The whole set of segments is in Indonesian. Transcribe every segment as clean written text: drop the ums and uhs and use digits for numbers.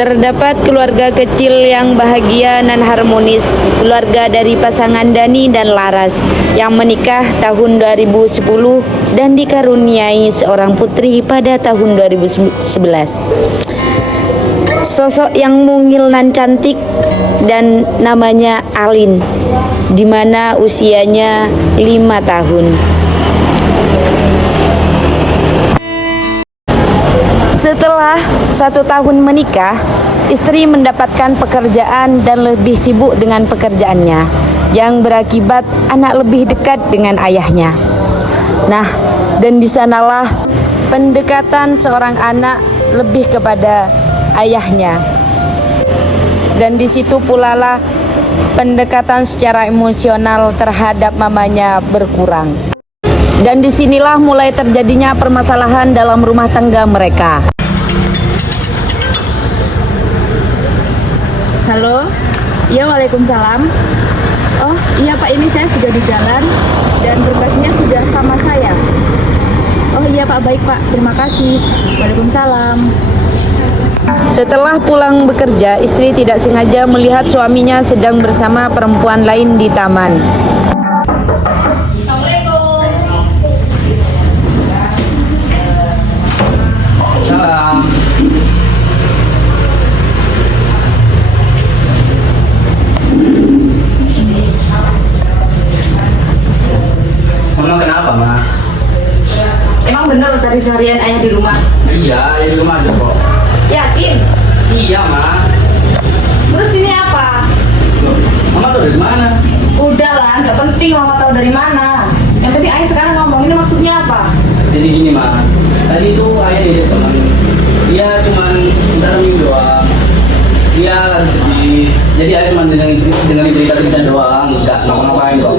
Terdapat keluarga kecil yang bahagia dan harmonis, keluarga dari pasangan Dani dan Laras yang menikah tahun 2010 dan dikaruniai seorang putri pada tahun 2011. Sosok yang mungil dan cantik dan namanya Alin, di mana usianya 5 tahun. Setelah 1 tahun menikah, istri mendapatkan pekerjaan dan lebih sibuk dengan pekerjaannya, yang berakibat anak lebih dekat dengan ayahnya. Nah, dan di sanalah pendekatan seorang anak lebih kepada ayahnya. Dan di situ pula lah pendekatan secara emosional terhadap mamanya berkurang. Dan disinilah mulai terjadinya permasalahan dalam rumah tangga mereka. Halo, ya waalaikumsalam. Oh iya Pak, ini saya sudah di jalan dan berkasnya sudah sama saya. Oh iya Pak, baik Pak, terima kasih. Waalaikumsalam. Setelah pulang bekerja, istri tidak sengaja melihat suaminya sedang bersama perempuan lain di taman. Salam. Mama kenapa, Ma? Emang benar tadi seharian ayah di rumah? Iya, di rumah aja kok. Yakin? Iya, Ma. Terus ini apa? Loh, Mama tahu dari mana? Udah lah, nggak penting mama tahu dari mana. Yang penting ayah sekarang ngomong, ini maksudnya apa? Jadi gini, Ma. Tadi itu ayah diajak teman. Dia cuma minta temenin doang. Dia lagi sedih. Jadi ayah cuma dengan cerita-cerita doang, nggak ngapa-ngapain kok.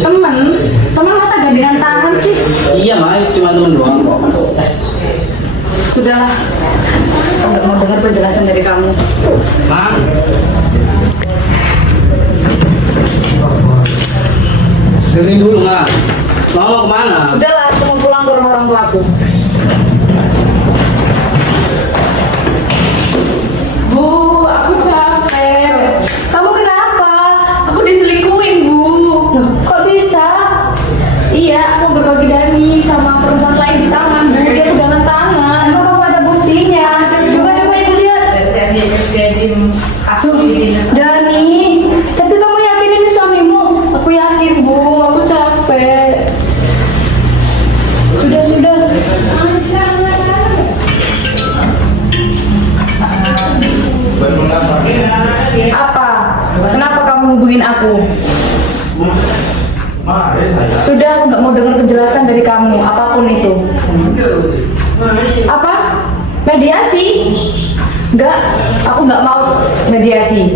Teman masa gandengan tangan sih? Iya, Ma. Cuma temen doang kok. Sudahlah, aku nggak mau dengar penjelasan dari kamu. Ma. Dengerin dulu, Ma. Mama mau kemana? Sudahlah, aku mau pulang ke rumah orang tua aku. Bu, aku capek. Kamu kenapa? Aku diselingkuhin, Bu. Loh, kok bisa? Iya, aku berbagi Dani sama perempuan lain di taman, Bu. Dia pegangan tangan. Emang kamu ada buktinya? Coba ibu lihat. Dani, tapi kamu yakin ini suamimu? Aku yakin, Bu. Aku capek. Sudah. Apa? Kenapa kamu hubungin aku? Sudah, aku nggak mau dengar penjelasan dari kamu, apapun itu. Apa? Mediasi? Enggak, aku nggak mau mediasi.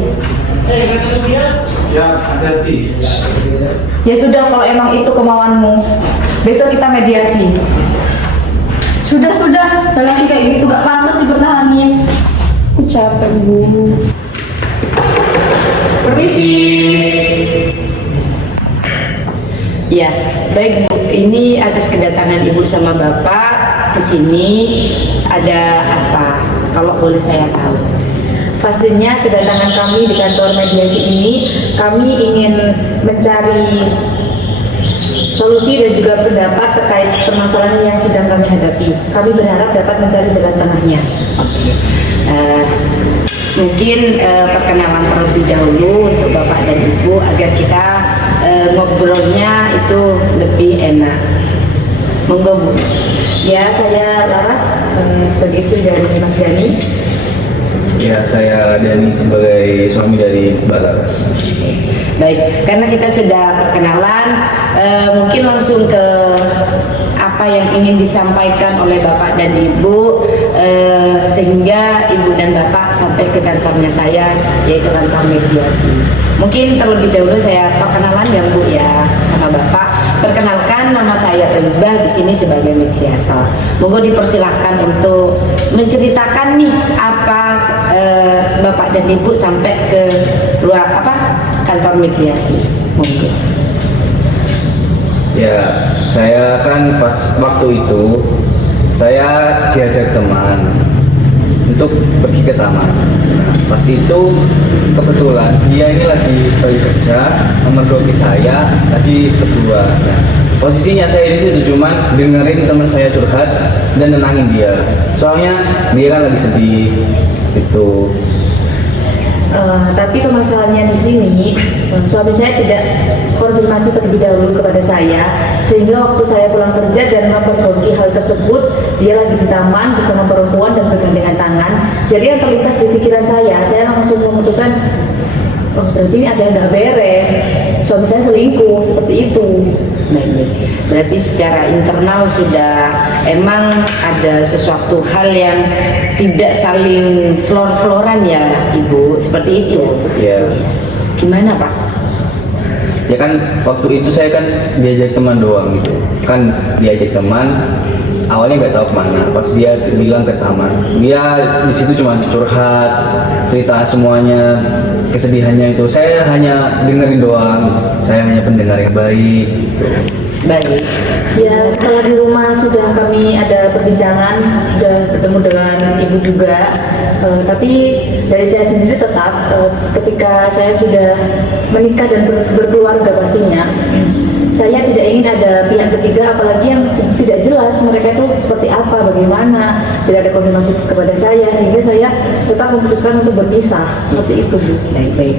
Ya sudah, kalau emang itu kemauanmu, besok kita mediasi. Sudah, lagi kayak gitu gak pantas dipertahanin. Aku capek, Bu. Permisi. Ya, baik Bu. Ini atas kedatangan Ibu sama Bapak ke sini ada apa? Kalau boleh saya tahu. Pastinya kedatangan kami di kantor mediasi ini, kami ingin mencari solusi dan juga pendapat terkait permasalahan yang sedang kami hadapi. Kami berharap dapat mencari jalan tengahnya. Mungkin perkenalan terlebih dahulu untuk Bapak dan Ibu agar kita ngobrolnya itu lebih enak. Monggo Bu. Ya, saya Laras sebagai istri dari Mas Dani. Ya, saya Dani sebagai suami dari Mbak Laras. Baik, karena kita sudah perkenalan, mungkin langsung ke apa yang ingin disampaikan oleh Bapak dan Ibu, sehingga Ibu dan Bapak sampai ke kantornya saya, yaitu kantor mediasi. Mungkin terlebih dahulu saya perkenalan ya Bu ya sama Bapak. Perkenalkan, nama saya Ribah, di sini sebagai mediator. Monggo dipersilahkan untuk menceritakan nih apa Bapak dan Ibu sampai ke luar kantor mediasi. Monggo. Ya, saya kan pas waktu itu saya diajak teman untuk pergi ke taman. Nah, pas itu kebetulan dia ini lagi pergi kerja, memergoki saya lagi berdua. Nah, posisinya saya di situ cuman dengerin teman saya curhat dan nenangin dia. Soalnya dia kan lagi sedih gitu. Tapi permasalahannya di sini, suami saya tidak konfirmasi terlebih dahulu kepada saya, sehingga waktu saya pulang kerja dan mempergoki hal tersebut, dia lagi di taman bersama perempuan dan bergandengan tangan. Jadi yang terlintas di pikiran saya langsung memutuskan, oh berarti ini ada yang nggak beres, suami saya selingkuh, seperti itu. Baik. Berarti secara internal sudah emang ada sesuatu hal yang tidak saling flor-floran ya Ibu, seperti itu. Ya. Gimana Pak? Ya kan waktu itu saya kan diajak teman doang gitu. Kan diajak teman, awalnya nggak tahu kemana. Pas dia bilang ke taman, dia di situ cuma curhat, cerita semuanya, kesedihannya itu. Saya hanya dengerin doang. Saya hanya pendengar yang baik. Gitu. Baik. Ya setelah di rumah sudah kami ada perbincangan, sudah bertemu dengan ibu juga. Tapi dari saya sendiri tetap ketika saya sudah menikah dan berkeluarga pastinya, saya tidak ingin ada pihak ketiga, apalagi yang tidak jelas mereka itu seperti apa, bagaimana, tidak ada konfirmasi kepada saya, sehingga saya tetap memutuskan untuk berpisah seperti itu Bu. Baik.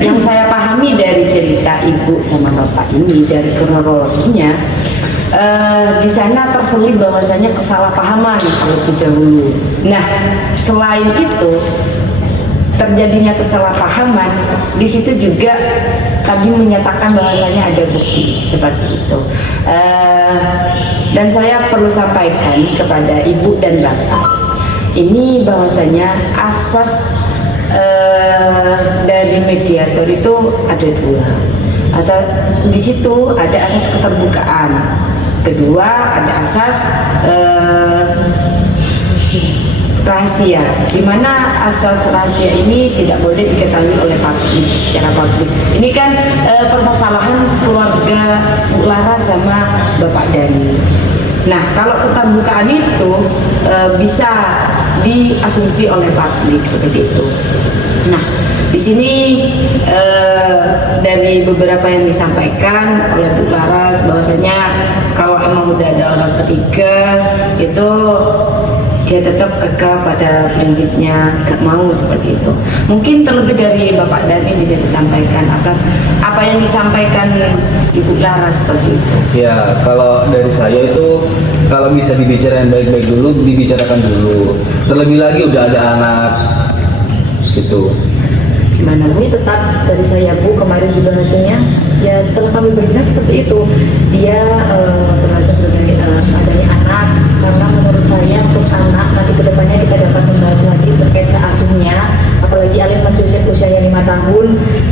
Yang saya pahami dari cerita Ibu sama Bapak ini dari kronologinya, di sana terselip bahwasanya kesalahpahaman terlebih dahulu. Nah, selain itu terjadinya kesalahpahaman, di situ juga tadi menyatakan bahwasanya ada bukti seperti itu. Dan saya perlu sampaikan kepada Ibu dan Bapak, ini bahwasanya asas dari mediator itu ada dua. Atau di situ ada asas keterbukaan. Kedua ada asas rahasia, di mana asas rahasia ini tidak boleh diketahui oleh publik secara publik. Ini kan permasalahan keluarga Bu Lara sama Bapak Dani. Nah, kalau keterbukaan itu bisa diasumsi oleh publik seperti itu. Nah, di sini dari beberapa yang disampaikan oleh Bu Laras bahwasanya kalau emang udah ada orang ketiga itu dia tetap kekeh pada prinsipnya, gak mau seperti itu. Mungkin terlebih dari Bapak Dani bisa disampaikan atas apa yang disampaikan Ibu Laras seperti itu. Ya, kalau dari saya itu kalau bisa dibicarakan baik-baik dulu, dibicarakan dulu. Terlebih lagi udah ada anak gitu. Gimana Bu? Ini tetap dari saya Bu, kemarin juga hasilnya ya setelah kami berbina seperti itu, dia berhasil sebagai adanya anak, karena menurut saya untuk anak nanti kedepannya kita dapat membahas lagi terkait ke asuhnya, apalagi Alin masih usianya 5 tahun,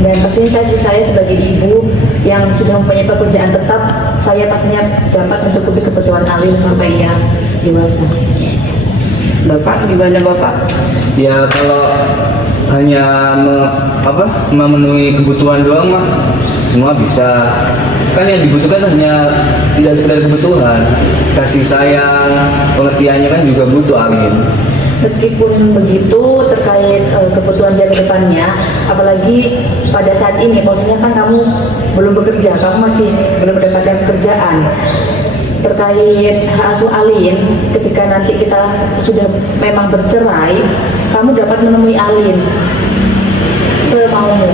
dan pastinya saya sebagai ibu yang sudah mempunyai pekerjaan tetap, saya pastinya dapat mencukupi kebutuhan Alin sampai ia dewasa. Bapak gimana Bapak? Ya kalau hanya memenuhi kebutuhan doang mah semua bisa. Kan yang dibutuhkan hanya tidak sekedar kebutuhan, kasih sayang, pengertiannya kan juga butuh Alin. Meskipun begitu terkait kebutuhan dia ke depannya, apalagi pada saat ini posisinya kan kamu belum bekerja, kamu masih belum mendapatkan pekerjaan. Terkait hak asuh Alin, ketika nanti kita sudah memang bercerai, kamu dapat menemui Alin semaumu.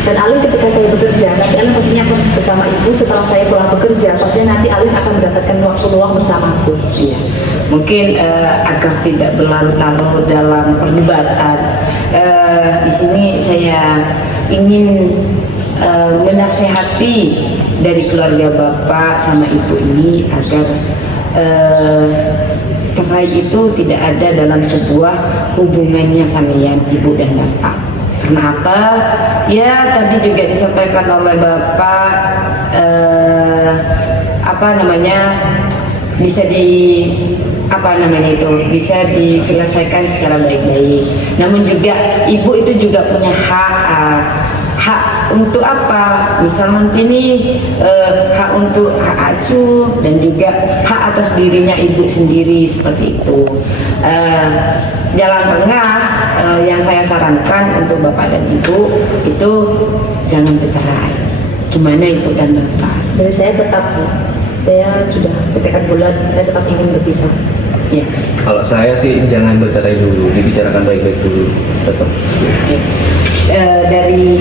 Dan Alin ketika saya bekerja, nanti Alin pastinya akan bersama ibu. Setelah saya pulang bekerja, pastinya nanti Alin akan mendapatkan waktu luang bersamaku. Iya. Mungkin agar tidak berlarut-larut dalam perdebatan, di sini saya ingin menasehati dari keluarga Bapak sama Ibu ini agar cerai itu tidak ada dalam sebuah hubungannya sampeyan Ibu dan Bapak. Kenapa? Ya tadi juga disampaikan oleh Bapak bisa bisa diselesaikan secara baik-baik. Namun juga Ibu itu juga punya hak hak untuk apa? Misal nanti nih hak untuk hak asuh dan juga hak atas dirinya ibu sendiri seperti itu. Jalan tengah yang saya sarankan untuk bapak dan ibu itu jangan bercerai. Gimana ibu dan bapak? Dari saya tetap, saya sudah bertekad bulat, saya tetap ingin berpisah. Ya. Kalau saya sih jangan bercerai dulu, dibicarakan baik-baik dulu, tetap. Oke. Dari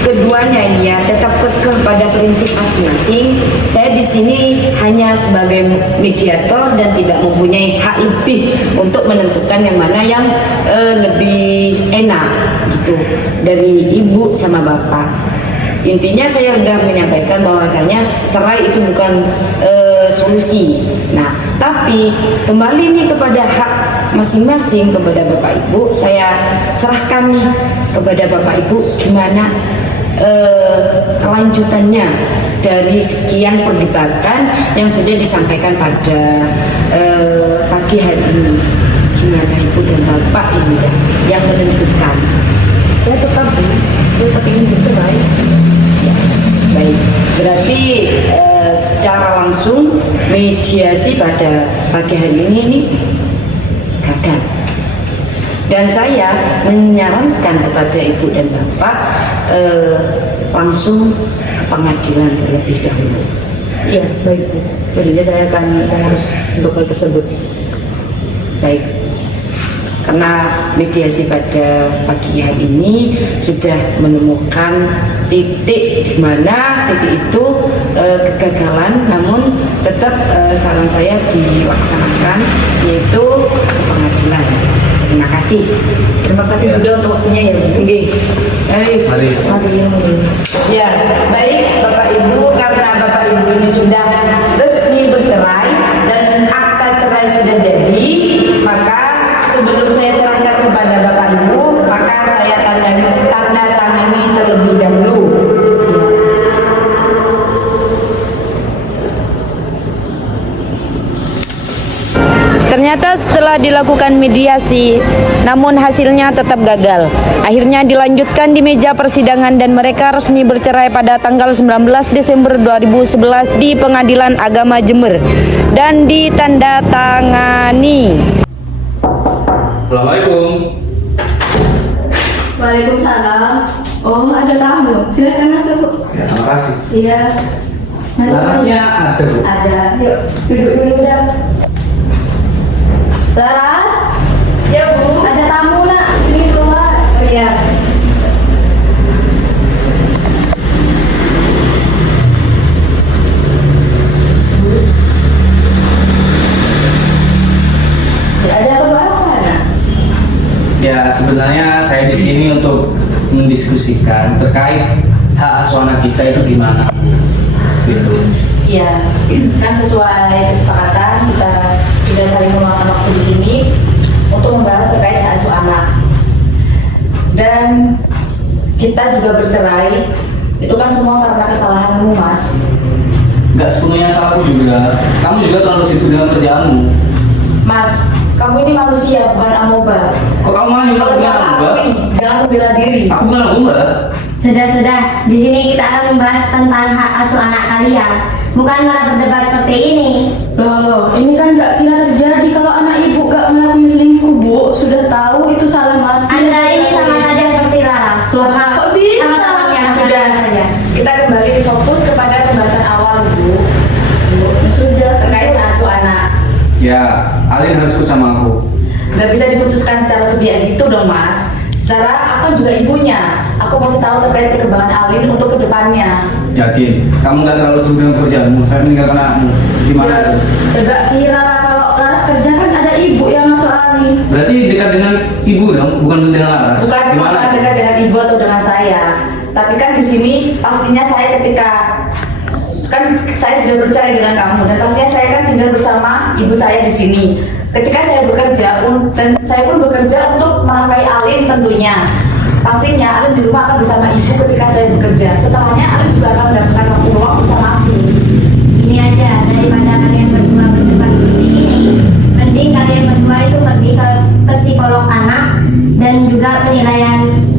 keduanya ini ya tetap kekeh pada prinsip masing-masing. Saya di sini hanya sebagai mediator dan tidak mempunyai hak lebih untuk menentukan yang mana yang lebih enak gitu dari ibu sama bapak. Intinya saya sudah menyampaikan bahwasanya cerai itu bukan solusi. Nah, tapi kembali nih kepada hak masing-masing kepada bapak ibu, saya serahkan nih kepada bapak ibu gimana kelanjutannya dari sekian perdebatan yang sudah disampaikan pada pagi hari ini. Gimana ibu dan bapak ini ya, yang menentukan. Saya tetap ingin bercerai. Ya, baik. Berarti secara langsung mediasi pada pagi hari ini gagal. Dan saya menyarankan kepada ibu dan bapak langsung ke pengadilan terlebih dahulu. Iya, baik Bu. Jadinya saya akan mengurus untuk hal tersebut. Baik. Karena mediasi pada pagi hari ini sudah menemukan titik di mana titik itu kegagalan, namun tetap saran saya dilaksanakan, yaitu pengadilan. Terima kasih. Terima kasih juga untuk waktunya ya Bu. Oke. Mari. Mari. Ya, baik Bapak Ibu, karena Bapak Ibu ini sudah resmi bercerai dan akta cerai sudah jadi, maka sebelum saya serahkan kepada Bapak Ibu, maka saya tanda tangani terlebih dahulu. Ternyata setelah dilakukan mediasi, namun hasilnya tetap gagal. Akhirnya dilanjutkan di meja persidangan dan mereka resmi bercerai pada tanggal 19 Desember 2011 di Pengadilan Agama Jember dan ditandatangani. Assalamualaikum. Waalaikumsalam. Oh, ada tamu. Silakan masuk. Ya, terima kasih. Iya. Larasnya ada, Bu. Ada. Yuk, duduk dulu dah. Laras? Ya Bu. Ada tamu nak. Sini keluar. Oh iya. Ada apa nak? Ya, sebenarnya saya di sini untuk mendiskusikan terkait hak asuh anak kita itu gimana. Gitu. Iya, kan sesuai kesepakatan kita sudah saling meluangkan waktu di sini untuk membahas terkait hak asuh anak. Dan kita juga bercerai, itu kan semua karena kesalahanmu, Mas. Nggak sepenuhnya salahku juga. Kamu juga terlalu sibuk dengan kerjaanmu. Mas, kamu ini manusia, bukan amoeba. Kok kamu malah juga Kalau punya salah juga? akui, jangan membela diri. Aku bukan agoba. Sudah, di sini kita akan membahas tentang hak asuh anak kalian, bukan malah berdebat seperti ini. Loh, ini kan nggak kira terjadi kalau anak ibu gak mengakui selingkuh, Bu. Sudah tahu itu salah Mas. Anda ini sama saja seperti Laras. Kok bisa? Sama-sama menyalahkan Sudah saja. Kita kembali fokus kepada pembahasan awal, Bu. Sudah terkait hak asuh anak. Ya, Alin harus ikut sama aku. Gak bisa diputuskan secara sepihak gitu dong, Mas. Secara aku juga ibunya. Aku masih tahu terkait perkembangan Alin untuk kedepannya. Yakin? Kamu nggak terlalu sibuk dengan pekerjaanmu. Saya meninggalkan anakmu. Gimana? Gak kira lah kalau Laras kerja kan ada ibu yang masuk Alin. Berarti dekat dengan ibu dong, bukan dengan Laras. Bukan masalah dekat dengan ibu atau dengan saya. Tapi kan di sini pastinya saya ketika kan saya sudah bercerai dengan kamu dan pastinya saya kan tinggal bersama ibu saya di sini. Ketika saya bekerja dan saya pun bekerja untuk menafkahi Alin tentunya. Pastinya Alin di rumah akan bersama ibu ketika saya bekerja. Setelahnya Alin juga akan mendapatkan waktu luang bersama aku. Ini aja, daripada kalian berdua berdebat seperti ini, mending kalian berdua itu pergi ke psikolog anak dan juga penilaian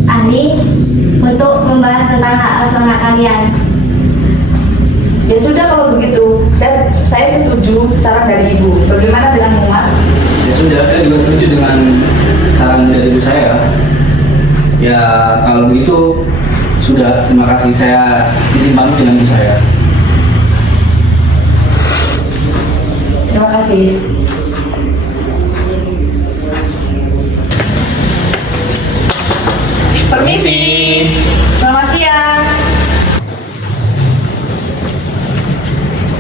ahli untuk membahas tentang kalian. Ya sudah kalau begitu, saya setuju saran dari ibu. Bagaimana dengan Mas? Ya sudah, saya juga setuju dengan saran dari ibu saya. Ya kalau begitu sudah, terima kasih, saya izin pamit dengan ibu saya. Terima kasih. Permisi. Selamat siang.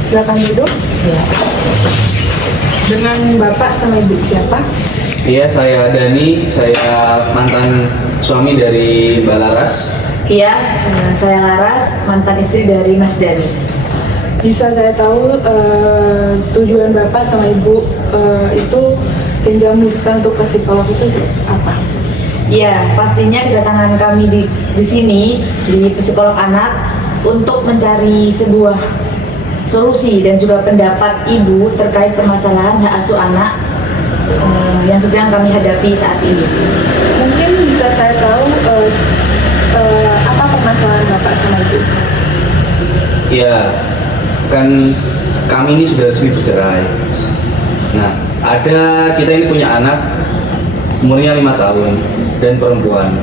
Silakan duduk. Dengan bapak sama ibu siapa? Iya, saya Dani, saya mantan suami dari Mbak Laras. Iya, saya Laras, mantan istri dari Mas Dani. Bisa saya tahu tujuan bapak sama ibu itu sehingga memutuskan untuk ke psikolog itu apa? Iya, pastinya kedatangan kami di sini di psikolog anak untuk mencari sebuah solusi dan juga pendapat ibu terkait permasalahan hak asuh anak yang sedang kami hadapi saat ini. Mungkin bisa saya tahu apa permasalahan bapak sama ibu? Ya, kan kami ini sudah resmi bercerai. Nah, kita ini punya anak umurnya 5 tahun dan perempuan.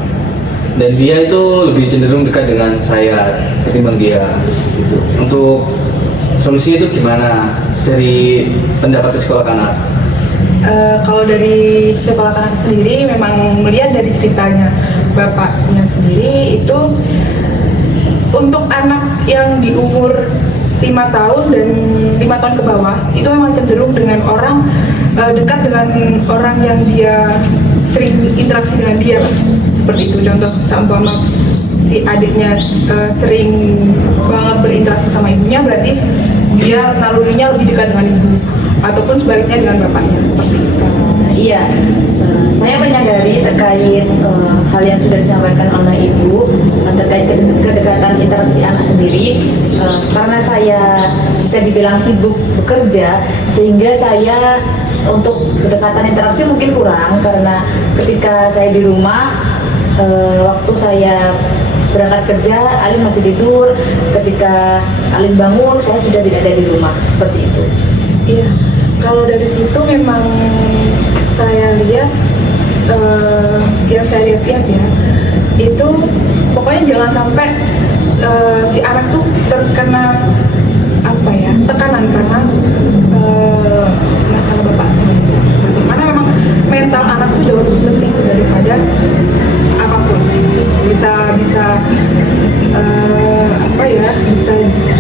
Dan dia itu lebih cenderung dekat dengan saya ketimbang dia. Gitu. Untuk solusi itu gimana dari pendapat psikolog anak? Kalau dari psikolog anak sendiri memang melihat dari ceritanya bapaknya sendiri itu untuk anak yang di umur 5 tahun dan 5 tahun ke bawah itu memang cenderung dengan orang dekat dengan orang yang dia sering interaksi dengan dia, seperti itu. Contoh seumpama si adiknya sering banget berinteraksi sama ibunya, berarti dia nalurinya lebih dekat dengan ibu, ataupun sebaliknya dengan bapaknya, seperti itu. Iya, saya menyadari terkait hal yang sudah disampaikan oleh ibu terkait kedekatan interaksi anak sendiri, karena saya bisa dibilang sibuk bekerja sehingga saya untuk kedekatan interaksi mungkin kurang, karena ketika saya di rumah waktu saya berangkat kerja Alin masih tidur, ketika Alin bangun saya sudah tidak ada di rumah, seperti itu. Iya, kalau dari situ memang saya lihat yang saya lihat ya itu pokoknya jangan sampai si anak tuh terkena apa ya, tekanan karena masalah bapak sama ibu. Karena memang mental anak tuh jauh lebih penting daripada apapun. Bisa apa ya, bisa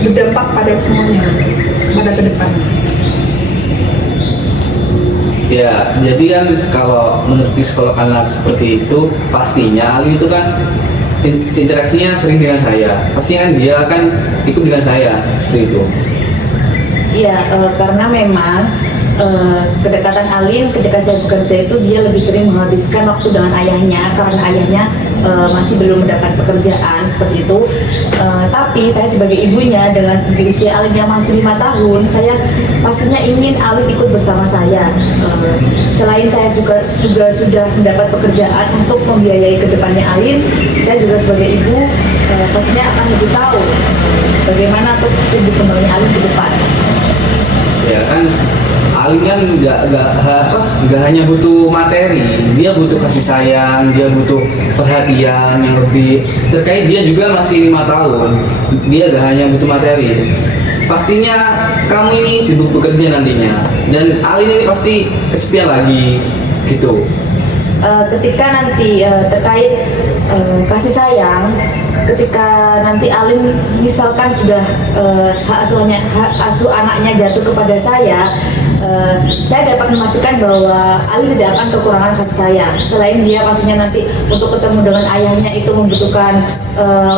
berdampak pada semuanya pada ke depan. Ya, jadi kan kalau menurut psikolog anak seperti itu, pastinya Ali itu kan interaksinya sering dengan saya. Pasti kan dia akan ikut dengan saya, seperti itu. Iya, karena memang kedekatan Alin ketika saya bekerja itu dia lebih sering menghabiskan waktu dengan ayahnya, karena ayahnya masih belum mendapat pekerjaan, seperti itu. Tapi saya sebagai ibunya dengan di usia Alin yang masih 5 tahun, saya pastinya ingin Alin ikut bersama saya. Selain saya juga sudah mendapat pekerjaan untuk membiayai kedepannya Alin, saya juga sebagai ibu pastinya akan lebih tahu bagaimana untuk tumbuh kembangnya Alin ke depan. Ya kan, Alin kan nggak hanya butuh materi, dia butuh kasih sayang, dia butuh perhatian yang lebih. Terkait dia juga masih 5 tahun, dia nggak hanya butuh materi. Pastinya kamu ini sibuk bekerja nantinya, dan Alin ini pasti kesepian lagi, gitu. Ketika nanti terkait kasih sayang, ketika nanti Alin misalkan sudah hak asuh anaknya jatuh kepada saya dapat memastikan bahwa Alin tidak akan kekurangan kasih sayang. Selain dia pastinya nanti untuk ketemu dengan ayahnya itu membutuhkan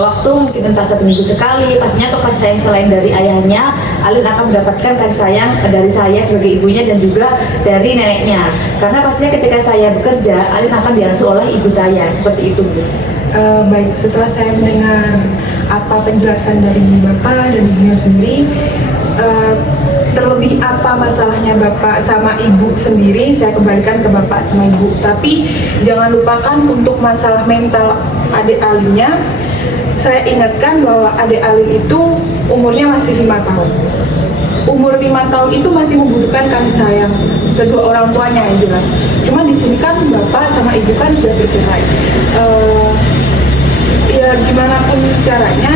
waktu mungkin entah 1 minggu sekali, pastinya untuk kasih sayang selain dari ayahnya, Alin akan mendapatkan kasih sayang dari saya sebagai ibunya dan juga dari neneknya. Karena pastinya ketika saya bekerja, Alin akan diasuh oleh ibu saya, seperti itu, Bu. Baik, setelah saya mendengar apa penjelasan dari Bapak dan Ibunya sendiri, terlebih apa masalahnya Bapak sama Ibu sendiri, saya kembalikan ke Bapak sama Ibu. Tapi jangan lupakan untuk masalah mental adik Alinnya, saya ingatkan bahwa adik Alin itu umurnya masih 5 tahun. Umur 5 tahun itu masih membutuhkan kasih sayang kedua orang tuanya yang jelas. Cuma di sini kan bapak sama ibu kan sudah bercerai. Ya gimana pun caranya,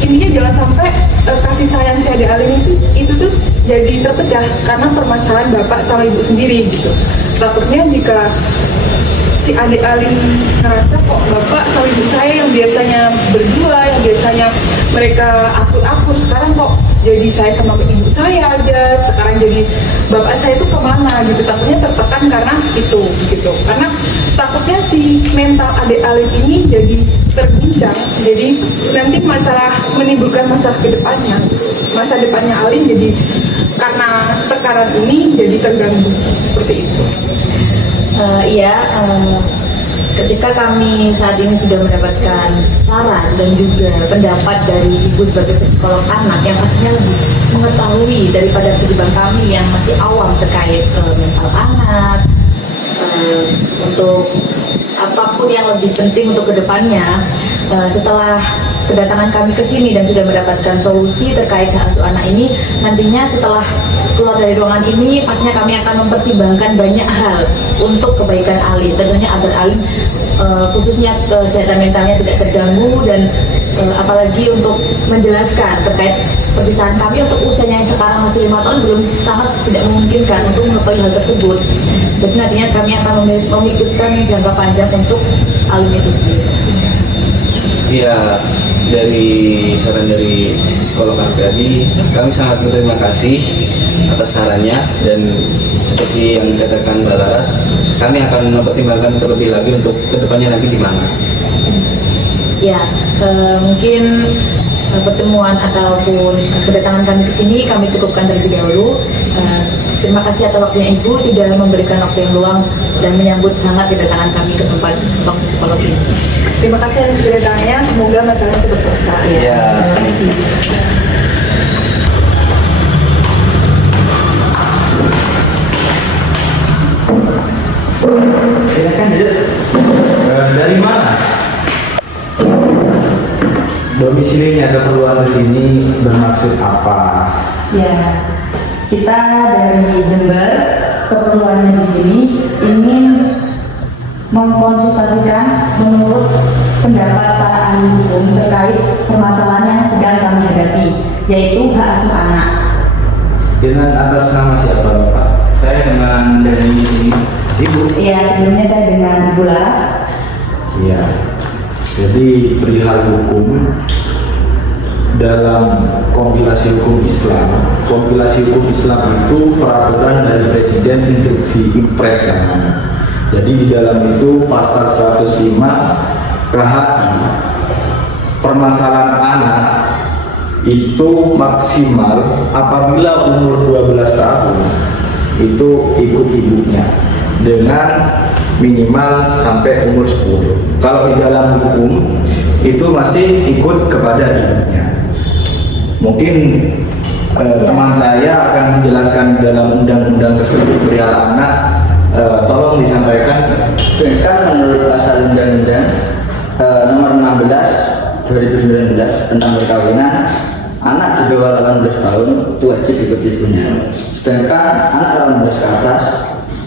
intinya jangan sampai kasih sayang si adik Alin itu tuh jadi terpecah karena permasalahan bapak sama ibu sendiri gitu. Takutnya jika si adik Alin ngerasa kok bapak sama ibu saya yang biasanya berdua, yang biasanya mereka akur-akur, sekarang kok jadi saya sama ibu saya aja, sekarang jadi bapak saya itu kemana gitu. Takutnya tertekan karena itu gitu, karena takutnya si mental adik Alin ini jadi terguncang, jadi nanti menimbulkan masalah kedepannya, masa depannya Alin jadi karena tekanan ini jadi terganggu seperti itu. Ketika kami saat ini sudah mendapatkan saran dan juga pendapat dari ibu sebagai psikolog anak yang pastinya lebih mengetahui daripada kehidupan kami yang masih awam terkait mental anak, untuk apapun yang lebih penting untuk kedepannya. Setelah kedatangan kami ke sini dan sudah mendapatkan solusi terkait hak asuh anak ini, nantinya setelah keluar dari ruangan ini pastinya kami akan mempertimbangkan banyak hal untuk kebaikan Alin, tentunya agar Alin khususnya kesehatan mentalnya tidak terganggu, dan apalagi untuk menjelaskan terkait perpisahan kami untuk usianya yang sekarang masih 5 tahun belum sangat tidak memungkinkan untuk mengetahui hal tersebut. Jadi nantinya kami akan memikirkan jangka panjang untuk Alin itu sendiri. Ya, dari saran dari psikolog tadi, kami sangat berterima kasih atas sarannya, dan seperti yang dikatakan Mbak Laras, kami akan mempertimbangkan terlebih lagi untuk kedepannya nanti di mana. Ya, mungkin pertemuan ataupun kedatangan kami ke sini kami cukupkan terlebih dahulu. Terima kasih atas waktunya Ibu sudah memberikan waktu yang luang dan menyambut hangat kedatangan kami ke tempat psikolog ini. Terima kasih atas kedatangannya, semoga masalahnya cepat selesai. Ya. Terima kasih. Silakan duduk. Dari mana? Domisilinya atau keperluan di sini bermaksud apa? Ya, kita dari Jember, keperluannya di sini ingin mengkonsultasikan menurut pendapat para ahli hukum terkait permasalahan yang sedang kami hadapi, yaitu hak asuh anak. Dengan atas nama siapa Bapak? Saya dengan dari sini. Ibu. Ya, sebelumnya saya dengan Ibu Laras. Iya. Jadi perihal hukum dalam kompilasi hukum Islam itu peraturan dari Presiden instruksi Impres namanya. Jadi di dalam itu pasal 105 KHI permasalahan anak itu maksimal apabila umur 12 tahun itu ikut ibunya dengan minimal sampai umur 10. Kalau di dalam hukum itu masih ikut kepada ibunya. Mungkin teman saya akan menjelaskan dalam undang-undang tersebut perihal anak. Tolong disampaikan. Sedangkan menurut pasal undang-undang nomor 16 2019 tentang perkawinan, anak di bawah 18 tahun itu wajib ikut ibunya. Sedangkan anak 18 ke atas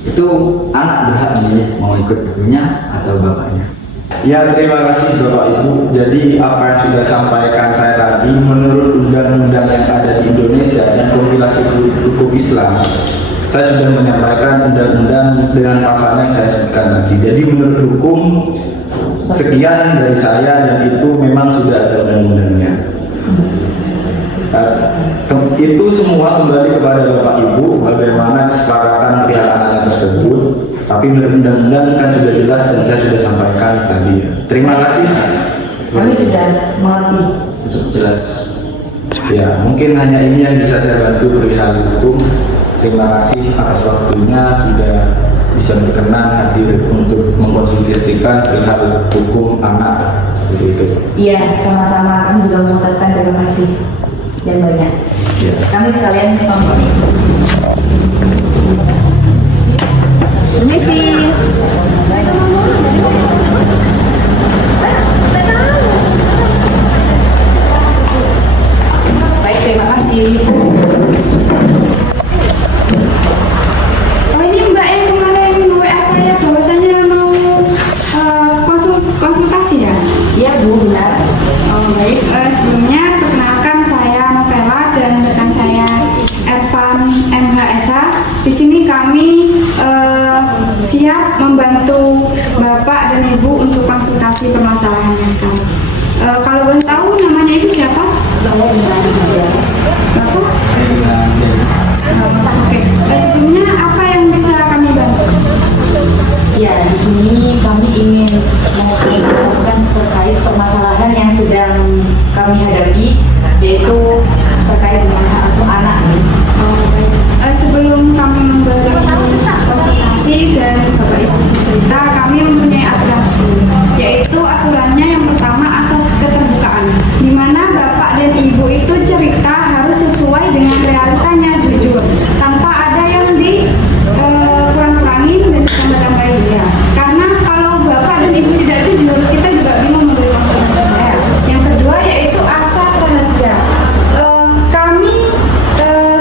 itu anak berhak memilih mau ikut ibunya atau bapaknya. Ya, terima kasih Bapak Ibu. Jadi apa yang sudah sampaikan saya tadi menurut undang-undang yang ada di Indonesia dan kompilasi hukum Islam, saya sudah menyampaikan undang-undang dengan pasalnya yang saya sebutkan tadi. Jadi menurut hukum sekian dari saya, dan itu memang sudah ada undang-undangnya. Itu semua kembali kepada Bapak Ibu bagaimana kesepakatan perihal anaknya tersebut. Tapi menurut undang-undang kan sudah jelas dan saya sudah sampaikan tadi. Terima kasih. Kami sudah mengerti. Jelas. Ya, mungkin hanya ini yang bisa saya bantu perihal hukum. Terima kasih atas waktunya sudah bisa berkenan hadir untuk mengkonsultasikan perihal hukum anak seperti itu. Iya, sama-sama. Kami juga mengucapkan terima kasih yang banyak. Ya. Kami sekalian pamit. Permisi. siap membantu Bapak dan Ibu untuk konsultasi permasalahannya sekarang. Kalau boleh tahu namanya Ibu siapa? Saya dengan Bapak? Oke. Sebelumnya apa yang bisa kami bantu? Ya, di sini kami ingin menginformasikan terkait permasalahan yang sedang kami hadapi, yaitu terkait dengan hak asuh anak. Sebelum kami memberi konsultasi dan Bapak Ibu cerita, kami mempunyai aturan sendiri, yaitu aturannya yang pertama asas keterbukaan, di mana Bapak dan Ibu itu cerita harus sesuai dengan realitanya, jujur, tanpa ada yang kurang-kurangin dan ditambah-tambahin ya. Karena kalau Bapak dan Ibu tidak jujur, kita juga bingung memberi konsultasi ya. Yang kedua yaitu asas rahasia. Kami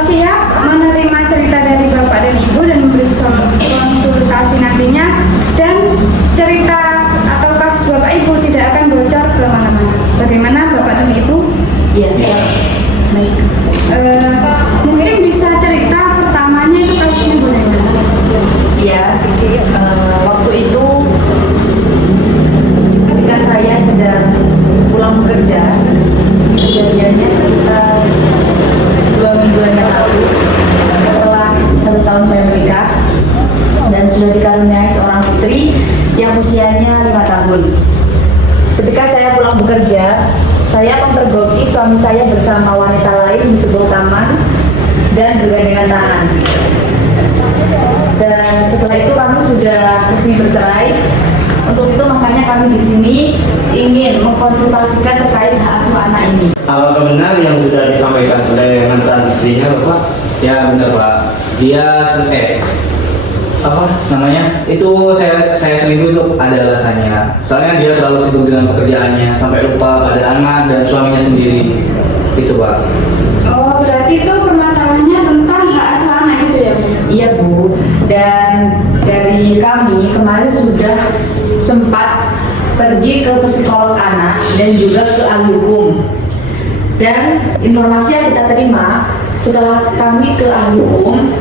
siap menerima cerita dari Bapak dan Ibu dan memberi konsultasi nantinya, dan cerita atau kasus Bapak Ibu tidak akan bocor ke mana-mana. Bagaimana Bapak dan Ibu? Ya, Baik. Mungkin bisa cerita pertamanya itu kasusnya boleh nggak? ya. Waktu itu ketika saya sedang pulang bekerja, kejadiannya sekitar 2 mingguan yang lalu, setelah 1 tahun saya menikah dan sudah dikaruniai seorang putri yang usianya 5 tahun. Ketika saya pulang bekerja, saya mempergoki suami saya bersama wanita lain di sebuah taman dan bergandengan tangan. Dan setelah itu kami sudah resmi bercerai. Untuk itu makanya kami di sini ingin mengkonsultasikan terkait hak asuh anak ini. Apakah benar yang sudah disampaikan oleh mantan istrinya, Bapak? Ya benar Pak. Dia apa namanya? Itu saya selingkuh itu ada alasannya. Soalnya dia terlalu sibuk dengan pekerjaannya sampai lupa pada anak dan suaminya sendiri. Itu Pak. Oh, berarti itu permasalahannya tentang hak asuh anak itu ya, Bu? Iya Bu, dan dari kami kemarin sudah sempat pergi ke psikolog anak dan juga ke ahli hukum. Dan informasi yang kita terima setelah kami ke ahli hukum,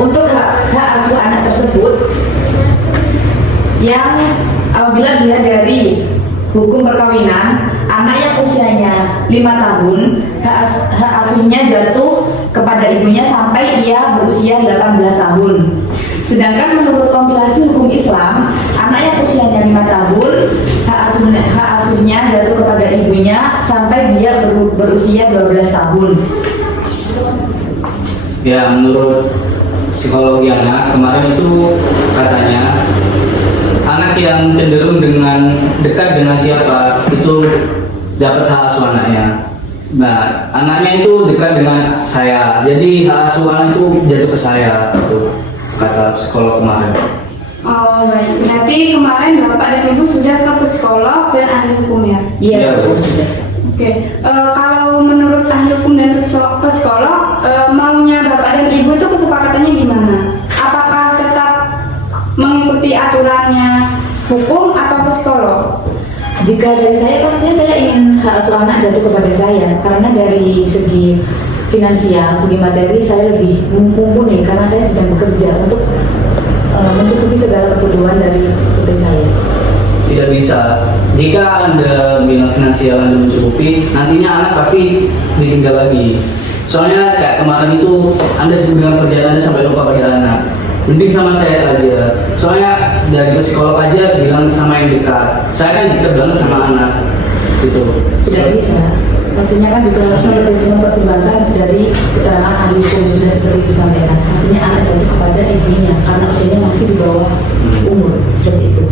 untuk hak asuh anak tersebut yang apabila dia dari hukum perkawinan, anak yang usianya 5 tahun, hak asuhnya jatuh kepada ibunya sampai ia berusia 18 tahun. Sedangkan menurut kompilasi hukum Islam, anak yang usianya 5 tahun, hak asuhnya jatuh kepada ibunya sampai dia berusia 12 tahun. Ya menurut psikologi anak kemarin itu katanya anak yang cenderung dengan dekat dengan siapa itu dapat hak asuh anaknya. Nah, anaknya itu dekat dengan saya, jadi hak asuh anak itu jatuh ke saya, itu kata psikolog kemarin. Oh baik, berarti kemarin Bapak dan Ibu sudah ke psikolog dan ahli hukum ya? Iya, Bu. sudah. Oke, kalau menurut ahli hukum dan psikolog, maunya Bapak dan Ibu itu kesepakatannya gimana? Apakah tetap mengikuti aturannya hukum atau psikolog? Jika dari saya pastinya saya ingin hak asuh anak jatuh kepada saya, karena dari segi finansial, segi materi saya lebih mumpuni karena saya sedang bekerja untuk mencukupi segala kebutuhan dari putri saya. Tidak bisa. Jika Anda bilang finansial Anda mencukupi, nantinya anak pasti ditinggal lagi. Soalnya kayak kemarin itu Anda sibuk dengan pekerjaan Anda sampai lupa pada anak. Mending sama saya aja. Soalnya dari psikolog aja bilang sama yang dekat. Saya kan dekat banget sama anak. Gitu. Tidak bisa. Pastinya kan juga harus mempertimbangkan dari keterangan ahli hukum sudah seperti disampaikan. Pastinya anak jatuh kepada ibunya karena usianya masih di bawah umur seperti itu.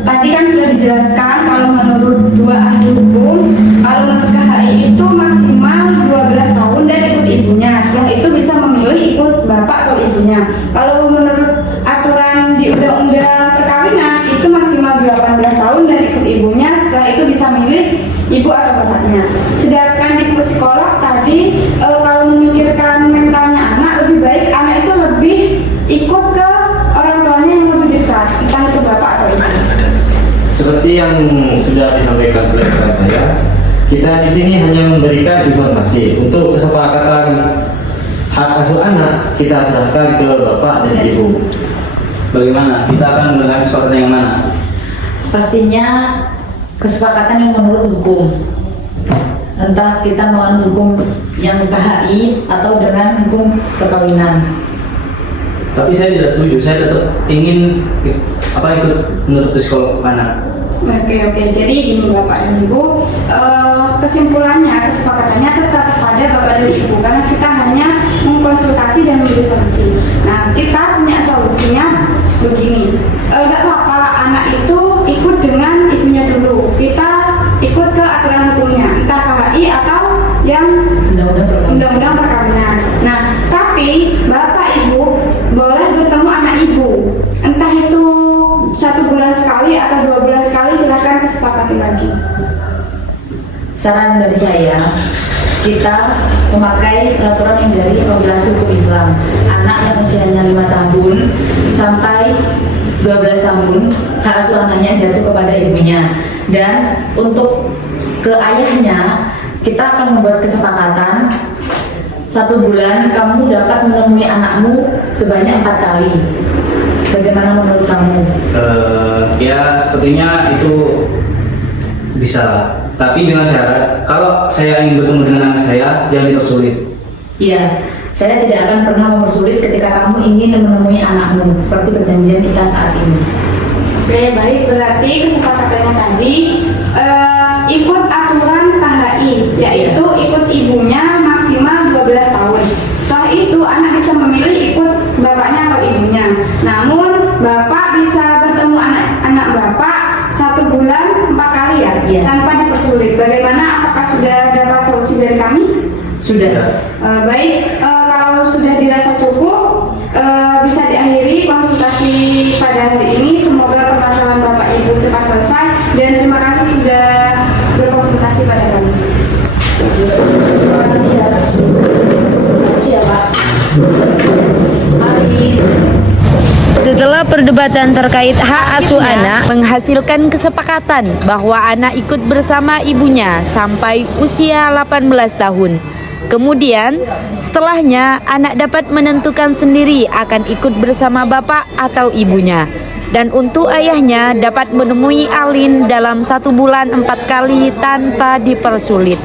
Tadi kan sudah dijelaskan kalau menurut 2 ahli hukum, kalau menurut KHI itu maksimal 12 tahun dan ikut ibunya. Setelah itu bisa memilih ikut bapak atau ibunya. Kalau menurut aturan di undang-undang perkawinan itu maksimal 18 tahun dan ikut ibunya. Setelah itu bisa milih ibu atau bapaknya. Sedangkan di psikolog tadi kalau memikirkan mentalnya anak, lebih baik anak itu lebih ikut ke orang tuanya yang lebih dekat, entah itu bapak atau ibu. Seperti yang sudah disampaikan oleh rekan saya, kita di sini hanya memberikan informasi. Untuk kesepakatan hak asuh anak kita serahkan ke bapak dan ibu. bagaimana? Kita akan melakukan kesepakatan yang mana? Pastinya kesepakatan yang menurut hukum. Entah kita melawan hukum yang KHI atau dengan hukum perkawinan. Tapi saya tidak setuju, saya tetap ingin ikut menuntut psikolog anak. Oke, jadi ini Bapak dan Ibu, kesimpulannya, kesepakatannya tetap pada Bapak dan Ibu karena kita hanya mengkonsultasi dan memberi solusi. Nah, kita punya solusinya begini, nggak apa-apa anak itu ikut dengan ibunya dulu, kita ikut ke aturan hukumnya, entah KHI atau yang undang-undang perkawinan. Nah, tapi Bapak Ibu boleh bertemu anak Ibu, entah itu 1 bulan sekali atau 2 bulan sekali, silahkan kesepakati lagi. Saran dari saya, kita memakai peraturan yang dari Kompilasi Hukum Islam. Anak yang usianya 5 tahun sampai 12 tahun, hak asuh anaknya jatuh kepada ibunya. Dan untuk ke ayahnya, kita akan membuat kesepakatan 1 bulan kamu dapat menemui anakmu sebanyak 4 kali. Bagaimana menurut kamu? Ya sepertinya itu bisa lah. Tapi dengan syarat kalau saya ingin bertemu dengan anak saya jangan dipersulit. Iya, saya tidak akan pernah mempersulit ketika kamu ingin menemui anakmu seperti perjanjian kita saat ini. Oke, baik, berarti kesepakatannya tadi ikut aturan KHI, yaitu ikut ibunya maksimal 12 tahun. Setelah itu anak bisa memilih ikut bapaknya atau ibunya. Namun bapak bisa bertemu anak bapak 1 bulan 4 kali ya, Iya. tanpa dipersulit. Bagaimana? Apakah sudah dapat solusi dari kami? Sudah. Baik, kalau sudah dirasa cukup, bisa diakhiri konsultasi pada hari ini. Semoga permasalahan Bapak Ibu cepat selesai dan terima kasih sudah berkonsultasi pada kami. Terima kasih ya. Terima kasih ya Pak. Mari. Setelah perdebatan terkait hak asuh anak menghasilkan kesepakatan bahwa anak ikut bersama ibunya sampai usia 18 tahun. Kemudian, setelahnya anak dapat menentukan sendiri akan ikut bersama bapak atau ibunya. Dan untuk ayahnya dapat menemui Alin dalam 1 bulan 4 kali tanpa dipersulit.